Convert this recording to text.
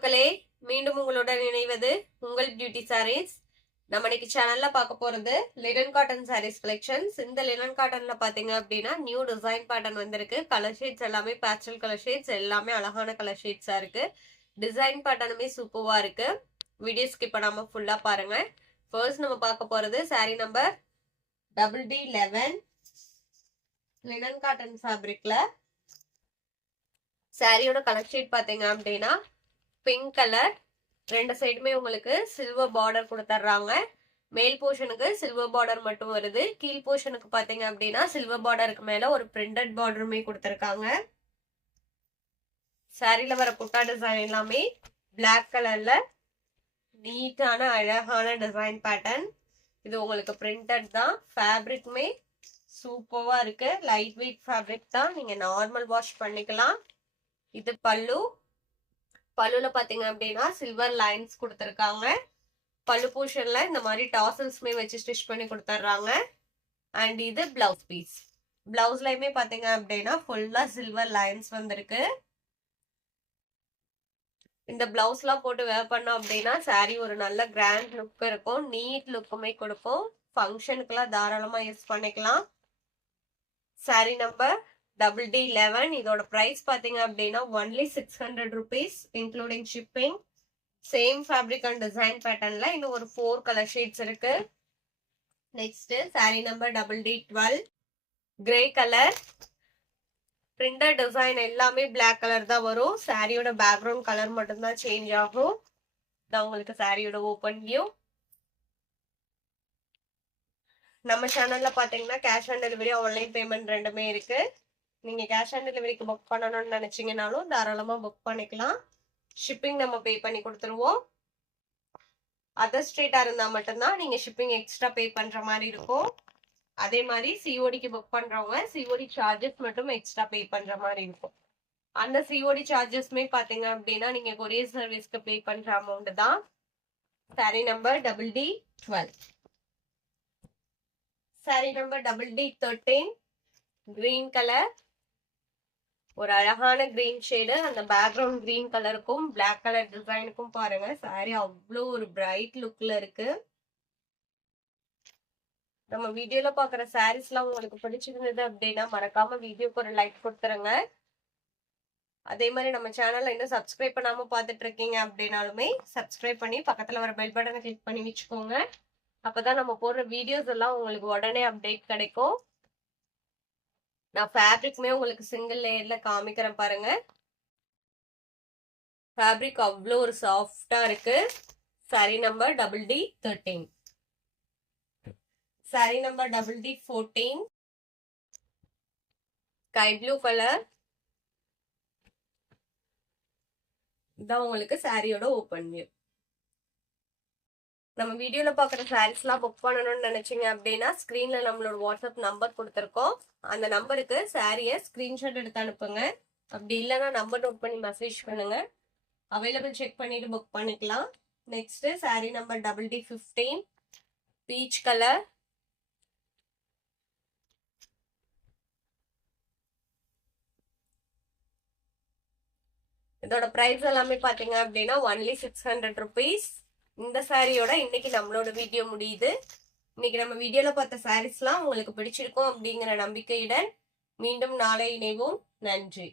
மக்களே, மீண்டும் உங்களுடன் இணைவது உங்கள் பியூட்டி சாரீஸ். நம்ம இன்னைக்கு சேனல்ல பார்க்க போறது லினன் காட்டன் சாரீஸ் கலெக்ஷன்ஸ். இந்த லினன் காட்டன்ல பாத்தீங்க அப்படின்னா நியூ டிசைன் பேட்டர்ன் வந்திருக்கு. கலர் ஷேட்ஸ் எல்லாமே பேஸ்டல் கலர் ஷேட்ஸ், எல்லாமே அழகான கலர் ஷேட்ஸா இருக்கு. டிசைன் பேட்டர்னுமே சூப்பரா இருக்கு. வீடியோ ஸ்கிப் பண்ணாம ஃபுல்லா பாருங்க. ஃபர்ஸ்ட் நம்ம பார்க்க போறது sari number DD11 linen cotton ஃபேப்ரிக்ல. சாரியோட கலர் ஷேட் பாத்தீங்க அப்படின்னா பிங்க் கலர். ரெண்டு சைடுமே உங்களுக்கு சில்வர் பார்டர் கொடுத்துட்றாங்க. மேல் போர்ஷனுக்கு சில்வர் பார்டர் மட்டும் வருது. கீழ் போர்ஷனுக்கு பாத்தீங்க அப்படின்னா சில்வர் பார்டருக்கு மேல ஒரு பிரிண்டட் பார்டருமே கொடுத்துருக்காங்க. சாரியில வர புட்டா டிசைன் எல்லாமே பிளாக் கலர்ல நீட்டான அழகான டிசைன் பேட்டர்ன். இது உங்களுக்கு பிரிண்டட் தான். ஃபேப்ரிக்குமே சூப்பரா இருக்கு. லைட் வெயிட் ஃபேப்ரிக் தான். நீங்க நார்மல் வாஷ் பண்ணிக்கலாம். இது பல்லுல பாத்தீங்க அப்படின்னா சில்வர் லைன்ஸ் கொடுத்துருக்காங்க. பல்லு போர்ஷன்ல இந்த மாதிரி டாசல்ஸ்மே வச்சு ஸ்டிச் பண்ணி கொடுத்துட்றாங்க. அண்ட் இது பிளவுஸ் பீஸ். பிளவுஸ்லயுமே பாத்தீங்க அப்படின்னா ஃபுல்லா சில்வர் லைன்ஸ் வந்திருக்கு. இந்த பிளவுஸ் எல்லாம் போட்டு வேர் பண்ணோம் அப்படின்னா சாரி ஒரு நல்ல கிராண்ட் லுக் இருக்கும். நீட் லுக்குமே கொடுக்கும். ஃபங்க்ஷனுக்குலாம் தாராளமா யூஸ் பண்ணிக்கலாம். Sari number DD11. இதோட பிரைஸ் பாத்தீங்க அப்படின்னா only 600 rupees including shipping. Same fabric and design பேட்டர்ன்ல இன்னும் ஒரு 4 கலர் ஷேட்ஸ் இருக்கு. Next sari number DD12 grey colour. Printer design எல்லாமே பிளாக் கலர் தான் வரும். சாரியோட பேக்ரவுண்ட் கலர் மட்டும்தான் சேஞ்ச் ஆகும். இதான் உங்களுக்கு சாரியோட ஓப்பன் வியூ. நம்ம சேனல்ல பாத்தீங்கன்னா cash on delivery, online payment ரெண்டுமே இருக்கு. நீங்க கேஷ் ஆன் டெலிவரிக்கு புக் பண்ணணும்னு நினைச்சீங்கனாலும் தாராளமா புக் பண்ணிக்கலாம். ஷிப்பிங் நம்ம பே பண்ணி கொடுத்துருவோம். அதர் ஸ்டேட்டா இருந்தா மட்டும்தான் நீங்க ஷிப்பிங் எக்ஸ்ட்ரா பே பண்ற மாதிரி இருக்கும். அதே மாதிரி சிஓடிக்கு புக் பண்றவங்க சிஓடி சார்ஜஸ் மட்டும் எக்ஸ்ட்ரா பே பண்ற மாதிரி இருக்கும். அந்த சிஓடி சார்ஜஸ்மே பாத்தீங்க அப்படின்னா நீங்க கொரியர் சர்வீஸ்க்கு பே பண்ற அமௌண்ட் தான். Sorry number DD12. Sorry number DD13 green colour. ஒரு அழகான கிரீன் ஷேடு. அந்த பேக்ரவுண்ட் கிரீன் கலருக்கும் பிளாக் கலர் டிசைனுக்கும் பாருங்க சாரி அவ்வளோ ஒரு பிரைட் லுக்ல இருக்கு. நம்ம வீடியோல பாக்குற சாரீஸ் எல்லாம் உங்களுக்கு பிடிச்சிருந்தது அப்படின்னா மறக்காம வீடியோக்கு ஒரு லைக் கொடுத்துருங்க. அதே மாதிரி நம்ம சேனல்ல இன்னும் சப்ஸ்கிரைப் பண்ணாம பாத்துட்டு இருக்கீங்க அப்படின்னாலுமே சப்ஸ்கிரைப் பண்ணி பக்கத்துல வர பெல் பட்டனை கிளிக் பண்ணி வச்சுக்கோங்க. அப்பதான் நம்ம போடுற வீடியோஸ் எல்லாம் உங்களுக்கு உடனே அப்டேட் கிடைக்கும். நான் ஃபேப்ரிக்குமே உங்களுக்கு சிங்கிள் லேயர்ல காமிக்கிறேன் பாருங்க. ஃபேப்ரிக் அவ்வளோ ஒரு சாஃப்டா இருக்கு. Sorry number DD13. Sorry number DD14 sky blue colour. இதான் உங்களுக்கு சாரியோட ஓப்பன் வியூ. நம்ம வீடியோல பாக்குற சாரீஸ் எல்லாம் புக் பண்ணணும்னு நினைச்சீங்க அப்படின்னா ஸ்கிரீன்ல நம்மளோட வாட்ஸ்அப் நம்பர் கொடுத்துருக்கோம். அந்த நம்பருக்கு சாரிய ஸ்கிரீன்ஷாட் எடுத்து அனுப்புங்க. அப்படி இல்லைன்னா நம்பர் நோட் பண்ணி மெசேஜ் பண்ணுங்க. அவைலபிள் செக் பண்ணிட்டு புக் பண்ணிக்கலாம். Next sari number DD15 peach colour. இதோட பிரைஸ் எல்லாமே பாத்தீங்க அப்படின்னா ஒன்லி 600 rupees. இந்த சாரியோட இன்னைக்கு நம்மளோட வீடியோ முடியுது. இன்னைக்கு நம்ம வீடியோல பார்த்த சாரீஸ்லாம் உங்களுக்கு பிடிச்சிருக்கும் அப்படிங்கிற நம்பிக்கையுடன் மீண்டும் நாளை இணைவோம். நன்றி.